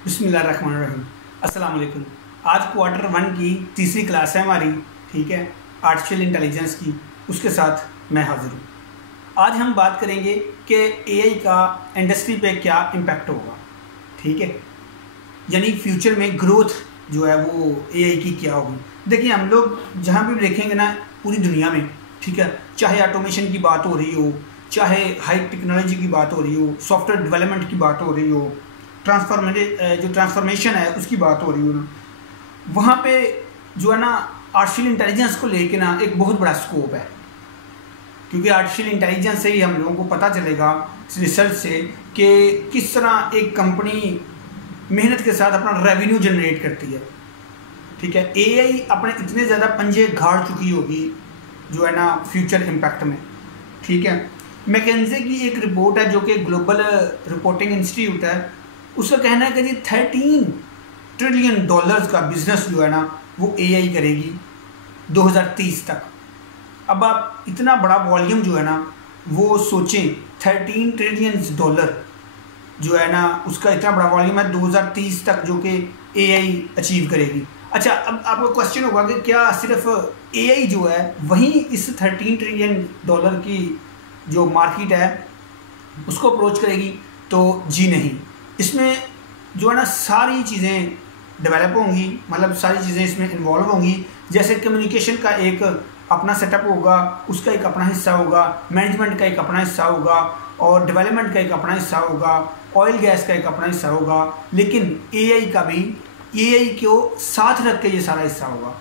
बिस्मिल्लाहिर्रहमानिर्रहीम। अस्सलाम वालेकुम। आज क्वार्टर 1 की तीसरी क्लास है हमारी, ठीक है, आर्टिफिशियल इंटेलिजेंस की। उसके साथ मैं हाज़िर हूँ। आज हम बात करेंगे कि एआई का इंडस्ट्री पे क्या इम्पैक्ट होगा, ठीक है, यानी फ्यूचर में ग्रोथ जो है वो एआई की क्या होगी। देखिए, हम लोग जहाँ भी देखेंगे ना पूरी दुनिया में, ठीक है, चाहे ऑटोमेशन की बात हो रही हो, चाहे हाई टेक्नोलॉजी की बात हो रही हो, सॉफ्टवेयर डेवलपमेंट की बात हो रही हो, ट्रांसफॉर्मेशन है उसकी बात हो रही हो ना, वहाँ पे जो है ना आर्टिफिशियल इंटेलिजेंस को लेके ना एक बहुत बड़ा स्कोप है। क्योंकि आर्टिफिशियल इंटेलिजेंस से ही हम लोगों को पता चलेगा रिसर्च से कि किस तरह एक कंपनी मेहनत के साथ अपना रेवेन्यू जनरेट करती है, ठीक है। एआई अपने इतने ज़्यादा पंजे गाड़ चुकी होगी जो है ना फ्यूचर इम्पैक्ट में, ठीक है। मैकेंजी की एक रिपोर्ट है जो कि ग्लोबल रिपोर्टिंग इंस्टीट्यूट है, उसका कहना है कि जी $13 ट्रिलियन का बिजनेस जो है ना वो एआई करेगी 2030 तक। अब आप इतना बड़ा वॉल्यूम जो है ना वो सोचें, $13 ट्रिलियन जो है ना उसका इतना बड़ा वॉल्यूम है 2030 तक जो कि एआई अचीव करेगी। अच्छा, अब आपका क्वेश्चन होगा कि क्या सिर्फ एआई जो है वहीं इस $13 ट्रिलियन की जो मार्केट है उसको अप्रोच करेगी? तो जी नहीं, इसमें जो है ना सारी चीज़ें डेवलप होंगी, मतलब सारी चीज़ें इसमें इन्वॉल्व होंगी। जैसे कम्युनिकेशन का एक अपना सेटअप होगा, उसका एक अपना हिस्सा होगा, मैनेजमेंट का एक अपना हिस्सा होगा, और डेवलपमेंट का एक अपना हिस्सा होगा, ऑयल गैस का एक अपना हिस्सा होगा, लेकिन एआई का भी एआई को साथ रख के ये सारा हिस्सा होगा।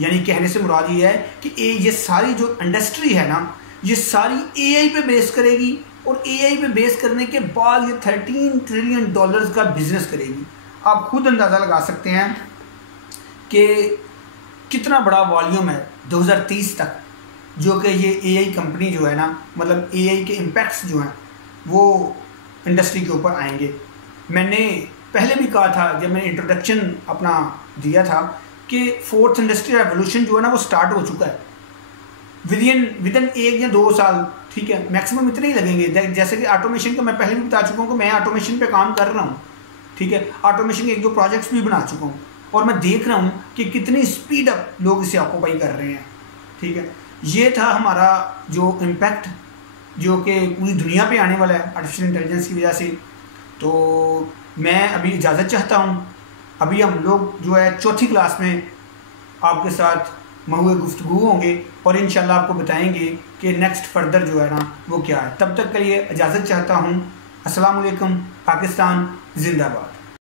यानी कहने से मुराद ये है कि ये सारी जो इंडस्ट्री है ना ये सारी एआई पे बेस करेगी, और एआई पे बेस करने के बाद ये $13 ट्रिलियन का बिजनेस करेगी। आप खुद अंदाज़ा लगा सकते हैं कि कितना बड़ा वॉल्यूम है 2030 तक जो कि ये एआई कंपनी जो है ना, मतलब एआई के इम्पैक्ट्स जो हैं वो इंडस्ट्री के ऊपर आएंगे। मैंने पहले भी कहा था जब मैंने इंट्रोडक्शन अपना दिया था कि फोर्थ इंडस्ट्रियल रेवोल्यूशन जो है ना वो स्टार्ट हो चुका है विदिन 1 या 2 साल, ठीक है, मैक्सिमम इतने ही लगेंगे। जैसे कि ऑटोमेशन का मैं पहले भी बता चुका हूँ कि मैं ऑटोमेशन पे काम कर रहा हूँ, ठीक है, ऑटोमेशन के 1-2 प्रोजेक्ट्स भी बना चुका हूँ, और मैं देख रहा हूँ कि कितनी स्पीड अप लोग इसे ऑक्यूपाई कर रहे हैं, ठीक है। ये था हमारा जो इम्पैक्ट जो कि पूरी दुनिया पे आने वाला है आर्टिफिशियल इंटेलिजेंस की वजह से। तो मैं अभी इजाज़त चाहता हूँ। अभी हम लोग जो है चौथी क्लास में आपके साथ महुए गुफ्तगू होंगे और इंशाल्लाह आपको बताएंगे कि नेक्स्ट फर्दर जो है ना वो क्या है। तब तक के लिए इजाज़त चाहता हूँ। अस्सलाम वालेकुम। पाकिस्तान जिंदाबाद।